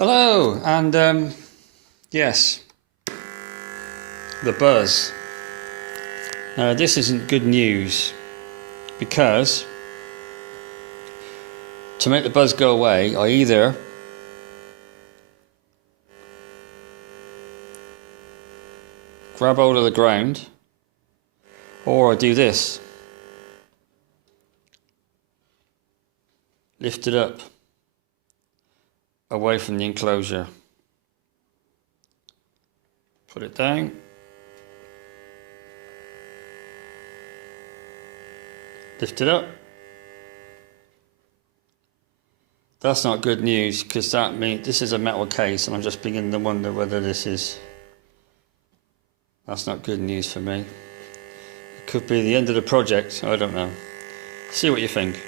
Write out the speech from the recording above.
Hello, and yes, the buzz. Now, this isn't good news because to make the buzz go away, I either grab hold of the ground or I do this. Lift it up away from the enclosure. Put it down. Lift it up. That's not good news because that means this is a metal case and I'm just beginning to wonder whether this is... That's not good news for me. It could be the end of the project, I don't know. See what you think.